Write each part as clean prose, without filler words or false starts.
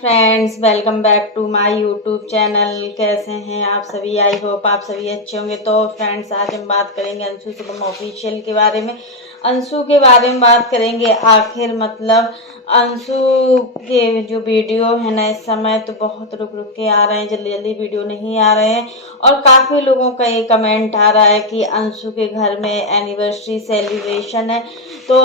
Friends, welcome back to my YouTube channel. कैसे हैं आप सभी? आई होप आप सभी अच्छे होंगे। तो फ्रेंड्स, आज हम बात करेंगे अंशु शुभम ऑफिशियल के बारे में। अंशु के बारे में बात करेंगे। आखिर मतलब अंशु के जो वीडियो है ना, इस समय तो बहुत रुक रुक के आ रहे हैं, जल्दी जल्दी वीडियो नहीं आ रहे हैं। और काफ़ी लोगों का ये कमेंट आ रहा है कि अंशु के घर में एनिवर्सरी सेलिब्रेशन है, तो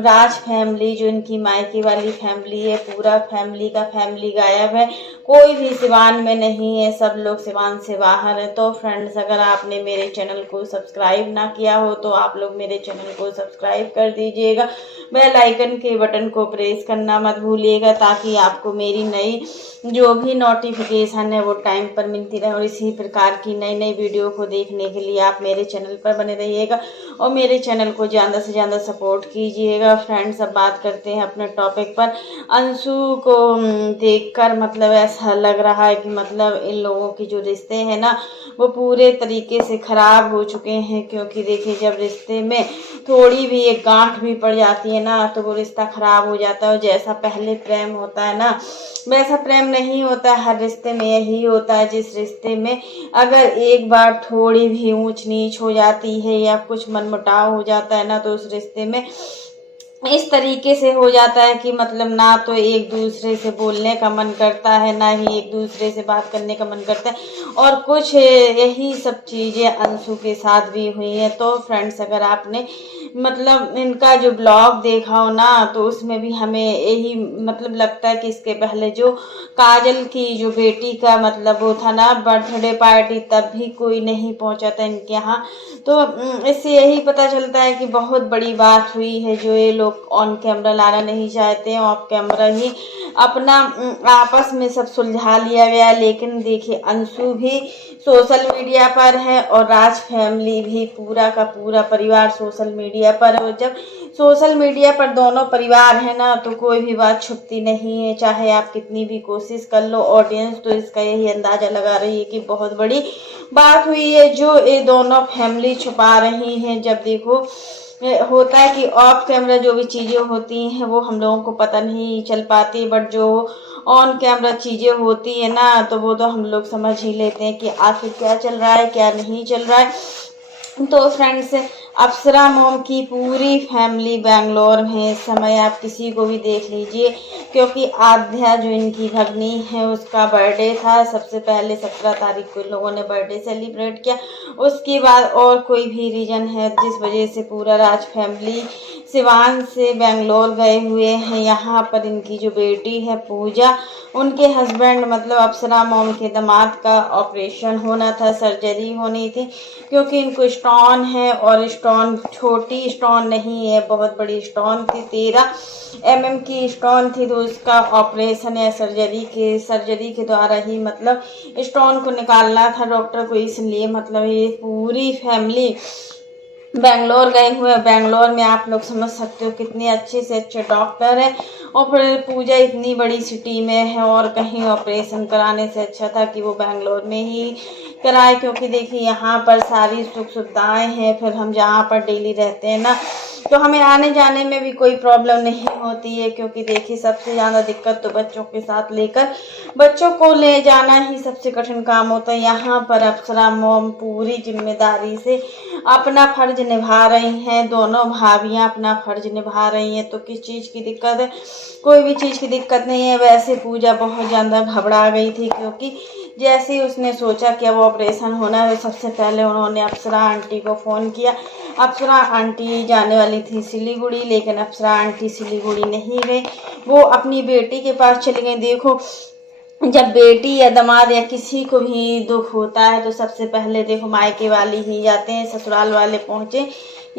राज फैमिली जो इनकी मायके वाली फैमिली है, पूरा फैमिली गायब है। कोई भी सिवान में नहीं है, सब लोग सिवान से बाहर है। तो फ्रेंड्स, अगर आपने मेरे चैनल को सब्सक्राइब ना किया हो तो आप लोग मेरे चैनल को सब्सक्राइब कर दीजिएगा। बेल आइकन के बटन को प्रेस करना मत भूलिएगा, ताकि आपको मेरी नई जो भी नोटिफिकेशन है वो टाइम पर मिलती रहे। और इसी प्रकार की नई नई वीडियो को देखने के लिए आप मेरे चैनल पर बने रहिएगा और मेरे चैनल को ज़्यादा से ज़्यादा सपोर्ट कीजिएगा। फ्रेंड्स, अब बात करते हैं अपने टॉपिक पर। अंशु को देखकर मतलब ऐसा लग रहा है कि मतलब इन लोगों की जो रिश्ते हैं ना, वो पूरे तरीके से ख़राब हो चुके हैं। क्योंकि देखिए, जब रिश्ते में थोड़ी भी एक गांठ भी पड़ जाती है ना, तो वो रिश्ता ख़राब हो जाता है। और जैसा पहले प्रेम होता है ना, वैसा प्रेम नहीं होता है। हर रिश्ते में यही होता है, जिस रिश्ते में अगर एक बार थोड़ी भी ऊंच नीच हो जाती है या कुछ मनमुटाव हो जाता है ना, तो उस रिश्ते में इस तरीके से हो जाता है कि मतलब ना तो एक दूसरे से बोलने का मन करता है, ना ही एक दूसरे से बात करने का मन करता है। और कुछ यही सब चीज़ें अंशु के साथ भी हुई हैं। तो फ्रेंड्स, अगर आपने मतलब इनका जो ब्लॉग देखा हो ना, तो उसमें भी हमें यही मतलब लगता है कि इसके पहले जो काजल की जो बेटी का मतलब वो था ना बर्थडे पार्टी, तब भी कोई नहीं पहुंचा था इनके यहाँ। तो इससे यही पता चलता है कि बहुत बड़ी बात हुई है, जो ये लोग ऑन कैमरा लाना नहीं चाहते हैं। ऑफ कैमरा ही अपना आपस में सब सुलझा लिया गया। लेकिन देखिए, अंशु भी सोशल मीडिया पर है और राज फैमिली भी, पूरा का पूरा परिवार सोशल मीडिया पर है। जब सोशल मीडिया पर दोनों परिवार है ना, तो कोई भी बात छुपती नहीं है, चाहे आप कितनी भी कोशिश कर लो। ऑडियंस तो इसका यही अंदाजा लगा रही है कि बहुत बड़ी बात हुई है, जो ये दोनों फैमिली छुपा रही हैं। जब देखो, होता है कि ऑफ कैमरा जो भी चीज़ें होती हैं वो हम लोगों को पता नहीं चल पाती, बट जो ऑन कैमरा चीज़ें होती है ना, तो वो तो हम लोग समझ ही लेते हैं कि आखिर क्या चल रहा है, क्या नहीं चल रहा है। तो फ्रेंड्स, अप्सरा मोम की पूरी फैमिली बेंगलोर में इस समय। आप किसी को भी देख लीजिए, क्योंकि आध्या जो इनकी भगनी है, उसका बर्थडे था। सबसे पहले 17 तारीख को इन लोगों ने बर्थडे सेलिब्रेट किया। उसके बाद और कोई भी रीज़न है जिस वजह से पूरा राज फैमिली सिवान से बेंगलोर गए हुए हैं। यहाँ पर इनकी जो बेटी है पूजा, उनके हस्बैंड मतलब अप्सरा मोम के दामाद का ऑपरेशन होना था, सर्जरी होनी थी। क्योंकि इनको स्टोन है, और स्टोन छोटी स्टोन नहीं है, बहुत बड़ी स्टोन थी, 13 mm की स्टोन थी। तो उसका ऑपरेशन या सर्जरी के द्वारा ही मतलब स्टोन को निकालना था डॉक्टर को। इसलिए मतलब ये पूरी फैमिली बेंगलोर गए हुए। बेंगलोर में आप लोग समझ सकते हो कितने अच्छे से अच्छे डॉक्टर हैं। और फिर पूजा इतनी बड़ी सिटी में है, और कहीं ऑपरेशन कराने से अच्छा था कि वो बेंगलोर में ही कराए। क्योंकि देखिए, यहाँ पर सारी सुख सुविधाएं हैं। फिर हम जहाँ पर डेली रहते हैं ना, तो हमें आने जाने में भी कोई प्रॉब्लम नहीं होती है। क्योंकि देखिए, सबसे ज़्यादा दिक्कत तो बच्चों के साथ लेकर बच्चों को ले जाना ही सबसे कठिन काम होता है। यहाँ पर अप्सरा मोम पूरी जिम्मेदारी से अपना फर्ज निभा रही हैं। दोनों भाभियाँ अपना फर्ज निभा रही हैं। तो किस चीज़ की दिक्कत है? कोई भी चीज़ की दिक्कत नहीं है। वैसे पूजा बहुत ज़्यादा घबरा गई थी, क्योंकि जैसे ही उसने सोचा कि अब ऑपरेशन होना है, सबसे पहले उन्होंने अप्सरा आंटी को फ़ोन किया। अप्सरा आंटी जाने वाली थी सिलीगुड़ी, लेकिन अप्सरा आंटी सिलीगुड़ी नहीं गई, वो अपनी बेटी के पास चली गई। देखो, जब बेटी या दामाद या किसी को भी दुख होता है, तो सबसे पहले देखो मायके वाले ही जाते हैं, ससुराल वाले पहुँचे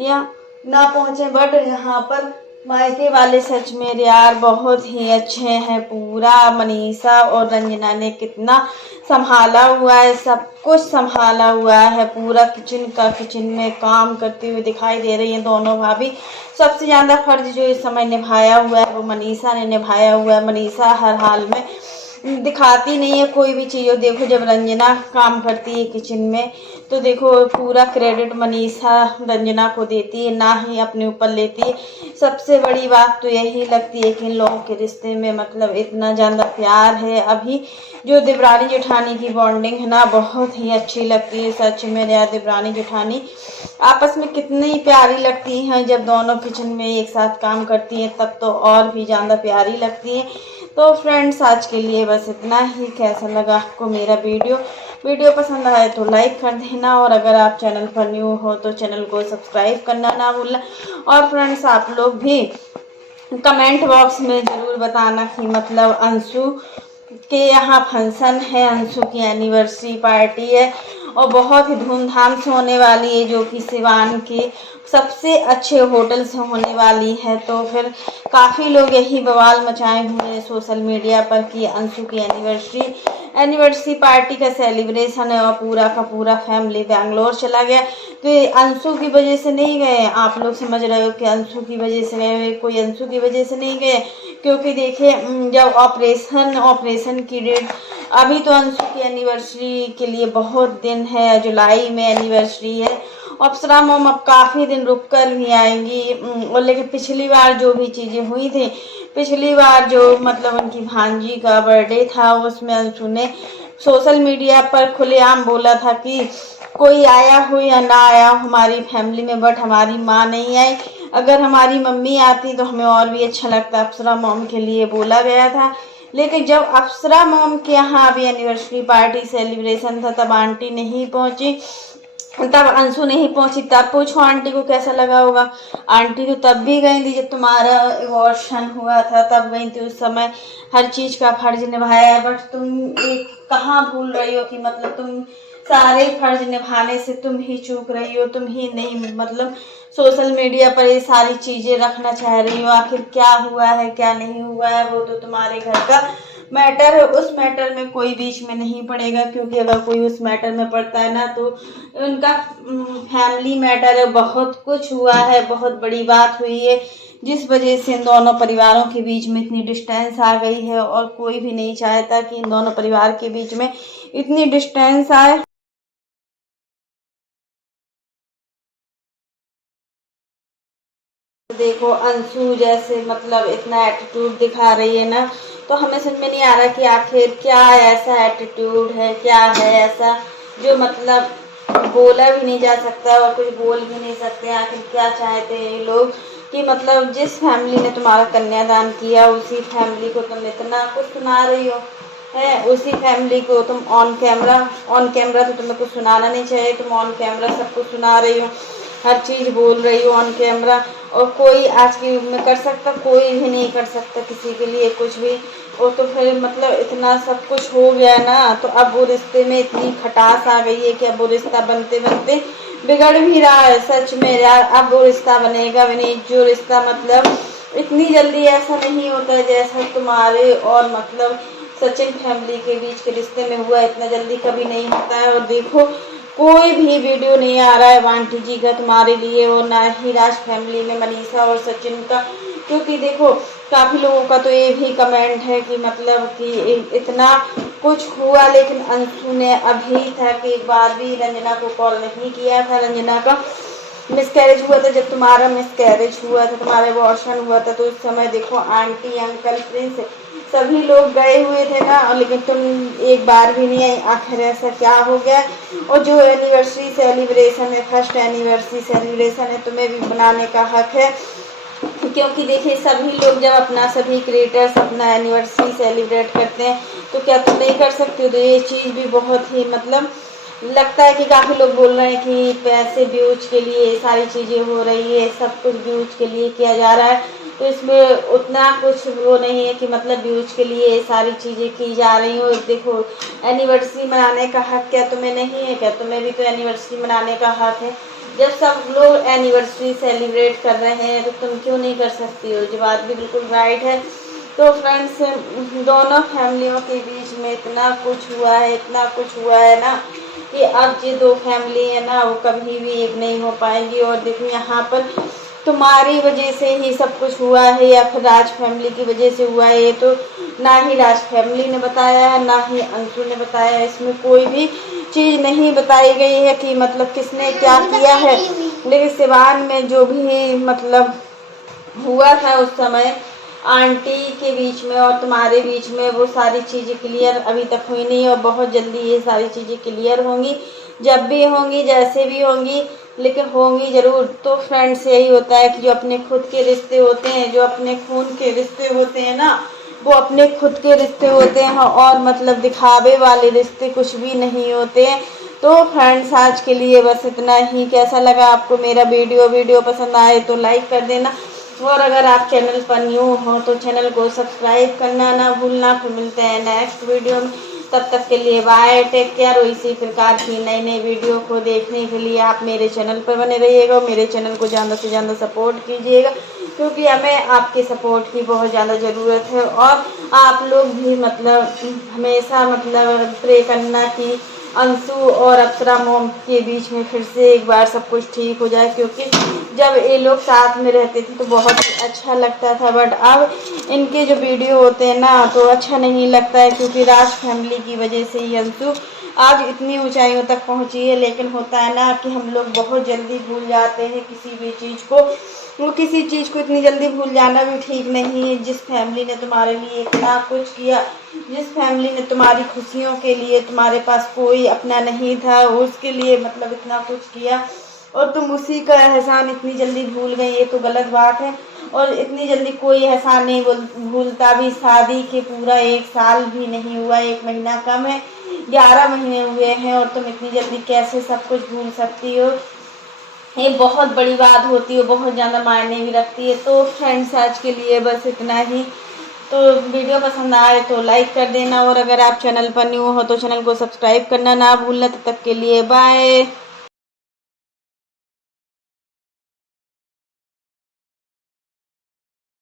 या ना पहुँचे। बट यहाँ पर मायके वाले सच में यार बहुत ही अच्छे हैं। पूरा मनीषा और रंजना ने कितना संभाला हुआ है, सब कुछ संभाला हुआ है। पूरा किचन में काम करती हुई दिखाई दे रही हैं दोनों भाभी। सबसे ज़्यादा फर्ज जो इस समय निभाया हुआ है वो मनीषा ने निभाया हुआ है। मनीषा हर हाल में दिखाती नहीं है कोई भी चीज़। और देखो जब रंजना काम करती है किचन में तो देखो पूरा क्रेडिट मनीषा रंजना को देती है, ना ही अपने ऊपर लेती है। सबसे बड़ी बात तो यही लगती है कि इन लोगों के रिश्ते में मतलब इतना ज़्यादा प्यार है। अभी जो देवरानी जेठानी की बॉन्डिंग है ना बहुत ही अच्छी लगती है। सच में यार देवरानी जेठानी आपस में कितनी प्यारी लगती हैं। जब दोनों किचन में एक साथ काम करती हैं तब तो और भी ज़्यादा प्यारी लगती हैं। तो फ्रेंड्स आज के लिए बस इतना ही। कैसा लगा आपको मेरा वीडियो पसंद आए तो लाइक कर देना, और अगर आप चैनल पर न्यू हो तो चैनल को सब्सक्राइब करना ना भूलना। और फ्रेंड्स आप लोग भी कमेंट बॉक्स में ज़रूर बताना कि मतलब अंशु के यहाँ फंक्शन है, अंशु की एनिवर्सरी पार्टी है और बहुत ही धूमधाम से होने वाली है, जो कि सिवान के सबसे अच्छे होटल से होने वाली है। तो फिर काफ़ी लोग यही बवाल मचाए हुए हैं सोशल मीडिया पर कि अंशु की एनिवर्सरी पार्टी का सेलिब्रेशन है और पूरा का पूरा फैमिली बैंगलोर चला गया। तो ये अंशु की वजह से नहीं गए। आप लोग समझ रहे हो कि अंशु की वजह से गए, कोई अंशु की वजह से नहीं गए। क्योंकि देखिए जब ऑपरेशन की डेट, अभी तो अंशु की एनिवर्सरी के लिए बहुत दिन है, जुलाई में एनिवर्सरी है। अप्सरा मोम अब काफ़ी दिन रुक कर भी आएंगी। और लेकिन पिछली बार जो भी चीज़ें हुई थी, पिछली बार जो मतलब उनकी भांजी का बर्थडे था उसमें अंशु ने सोशल मीडिया पर खुलेआम बोला था कि कोई आया हो या ना आया हो हमारी फैमिली में, बट हमारी माँ नहीं आई। अगर हमारी मम्मी आती तो हमें और भी अच्छा लगता। अप्सरा मॉम के लिए बोला गया था। लेकिन जब अप्सरा मॉम के यहाँ अभी एनिवर्सरी पार्टी सेलिब्रेशन था तब आंटी नहीं पहुंची, तब अंशु नहीं पहुंची। तब पूछो आंटी को कैसा लगा होगा। आंटी तो तब भी गई थी जब तुम्हारा अबॉर्शन हुआ था, तब गई थी। उस समय हर चीज़ का फर्ज निभाया है। बट तुम एक कहाँ भूल रही हो कि मतलब तुम सारे फर्ज निभाने से तुम ही चूक रही हो। तुम ही नहीं मतलब सोशल मीडिया पर ये सारी चीज़ें रखना चाह रही हो। आखिर क्या हुआ है क्या नहीं हुआ है वो तो तुम्हारे घर का मैटर है। उस मैटर में कोई बीच में नहीं पड़ेगा, क्योंकि अगर कोई उस मैटर में पड़ता है ना तो उनका फैमिली मैटर है। बहुत कुछ हुआ है, बहुत बड़ी बात हुई है, जिस वजह से इन दोनों परिवारों के बीच में इतनी डिस्टेंस आ गई है। और कोई भी नहीं चाहता कि इन दोनों परिवार के बीच में इतनी डिस्टेंस आए। देखो अंशु जैसे मतलब इतना एटीट्यूड दिखा रही है ना, तो हमें समझ में नहीं आ रहा कि आखिर क्या ऐसा एटीट्यूड है, क्या है ऐसा जो मतलब बोला भी नहीं जा सकता और कुछ बोल भी नहीं सकते। आखिर क्या चाहते हैं ये लोग कि मतलब जिस फैमिली ने तुम्हारा कन्यादान किया उसी फैमिली को तुम इतना कुछ सुना रही हो है। उसी फैमिली को तुम ऑन कैमरा तो तुम्हें कुछ सुनाना नहीं चाहिए, तुम ऑन कैमरा सब कुछ सुना रही हो, हर चीज़ बोल रही हो ऑन कैमरा। और कोई आज के युग में कर सकता, कोई भी नहीं कर सकता किसी के लिए कुछ भी। और तो फिर मतलब इतना सब कुछ हो गया ना, तो अब वो रिश्ते में इतनी खटास आ गई है कि अब वो रिश्ता बनते बनते बिगड़ भी रहा है। सच में यार अब वो रिश्ता बनेगा भी नहीं। जो रिश्ता मतलब इतनी जल्दी ऐसा नहीं होता है जैसा तुम्हारे और मतलब सचिन फैमिली के बीच के रिश्ते में हुआ, इतना जल्दी कभी नहीं होता है। और देखो कोई भी वीडियो नहीं आ रहा है आंटी जी का तुम्हारे लिए, और ना ही राज फैमिली में मनीषा और सचिन का। क्योंकि देखो काफ़ी लोगों का तो ये भी कमेंट है कि मतलब कि इतना कुछ हुआ लेकिन अंशु ने अभी तक एक बार भी रंजना को कॉल नहीं किया था। रंजना का मिसकैरेज हुआ था, जब तुम्हारा मिसकैरेज हुआ था, तुम्हारा अबॉर्शन हुआ था, तो उस समय देखो आंटी अंकल प्रिंस सभी लोग गए हुए थे ना, लेकिन तुम एक बार भी नहीं आई। आखिर ऐसा क्या हो गया। और जो एनिवर्सरी सेलिब्रेशन है, फर्स्ट एनिवर्सरी सेलिब्रेशन है, तुम्हें भी बनाने का हक है। क्योंकि देखिए सभी लोग जब अपना सभी क्रिएटर्स अपना एनिवर्सरी सेलिब्रेट करते हैं तो क्या तुम नहीं कर सकते हो। तो ये चीज़ भी बहुत ही मतलब लगता है कि काफ़ी लोग बोल रहे हैं कि पैसे व्यूज के लिए सारी चीज़ें हो रही है, सब कुछ व्यूज के लिए किया जा रहा है। तो इसमें उतना कुछ वो नहीं है कि मतलब व्यूज के लिए सारी चीज़ें की जा रही हो। देखो एनिवर्सरी मनाने का हक क्या तुम्हें नहीं है क्या? तुम्हें भी तो एनिवर्सरी मनाने का हक है। जब सब लोग एनिवर्सरी सेलिब्रेट कर रहे हैं तो तुम क्यों नहीं कर सकती हो। जो बात भी बिल्कुल राइट है। तो फ्रेंड्स दोनों फैमिलियों के बीच में इतना कुछ हुआ है, इतना कुछ हुआ है ना कि अब ये दो फैमिली है ना वो कभी भी एक नहीं हो पाएंगी। और देखो यहाँ पर तुम्हारी वजह से ही सब कुछ हुआ है या फिर राज फैमिली की वजह से हुआ है, ये तो ना ही राज फैमिली ने बताया है, ना ही अंशु ने बताया है। इसमें कोई भी चीज़ नहीं बताई गई है कि मतलब किसने क्या किया है। लेकिन सिवान में जो भी मतलब हुआ था उस समय आंटी के बीच में और तुम्हारे बीच में, वो सारी चीज़ें क्लियर अभी तक हुई नहीं और बहुत जल्दी ये सारी चीज़ें क्लियर होंगी। जब भी होंगी, जैसे भी होंगी, लेकिन होंगी ज़रूर। तो फ्रेंड्स यही होता है कि जो अपने खुद के रिश्ते होते हैं, जो अपने खून के रिश्ते होते हैं ना, वो अपने खुद के रिश्ते होते हैं और मतलब दिखावे वाले रिश्ते कुछ भी नहीं होते हैं। तो फ्रेंड्स आज के लिए बस इतना ही। कैसा लगा आपको मेरा वीडियो पसंद आए तो लाइक कर देना, और अगर आप चैनल पर न्यू हो तो चैनल को सब्सक्राइब करना ना भूलना। फिर मिलते हैं नेक्स्ट वीडियो में, तब तक के लिए बाय, टेक केयर। और इसी प्रकार की नई नई वीडियो को देखने के लिए आप मेरे चैनल पर बने रहिएगा, मेरे चैनल को ज़्यादा से ज़्यादा सपोर्ट कीजिएगा, क्योंकि हमें आपके सपोर्ट की बहुत ज़्यादा ज़रूरत है। और आप लोग भी मतलब हमेशा मतलब प्रे करना कि अंशु और अप्सरा मोम के बीच में फिर से एक बार सब कुछ ठीक हो जाए, क्योंकि जब ये लोग साथ में रहते थे तो बहुत ही अच्छा लगता था। बट अब इनके जो वीडियो होते हैं ना तो अच्छा नहीं लगता है, क्योंकि राज फैमिली की वजह से ही अंशु आज इतनी ऊंचाइयों तक पहुंची है। लेकिन होता है ना कि हम लोग बहुत जल्दी भूल जाते हैं किसी भी चीज़ को। वो किसी चीज़ को इतनी जल्दी भूल जाना भी ठीक नहीं है। जिस फैमिली ने तुम्हारे लिए इतना कुछ किया, जिस फैमिली ने तुम्हारी खुशियों के लिए, तुम्हारे पास कोई अपना नहीं था, उसके लिए मतलब इतना कुछ किया, और तुम उसी का एहसान इतनी जल्दी भूल गई, ये तो गलत बात है। और इतनी जल्दी कोई एहसान नहीं भूलता भी। शादी के पूरा 1 साल भी नहीं हुआ, 1 महीना कम है, 11 महीने हुए हैं, और तुम इतनी जल्दी कैसे सब कुछ भूल सकती हो। ये बहुत बड़ी बात होती है, बहुत ज़्यादा मायने भी रखती है। तो फ्रेंड्स आज के लिए बस इतना ही। तो वीडियो पसंद आए तो लाइक कर देना, और अगर आप चैनल पर न्यू हो तो चैनल को सब्सक्राइब करना ना भूलना। तब तक के लिए बाय।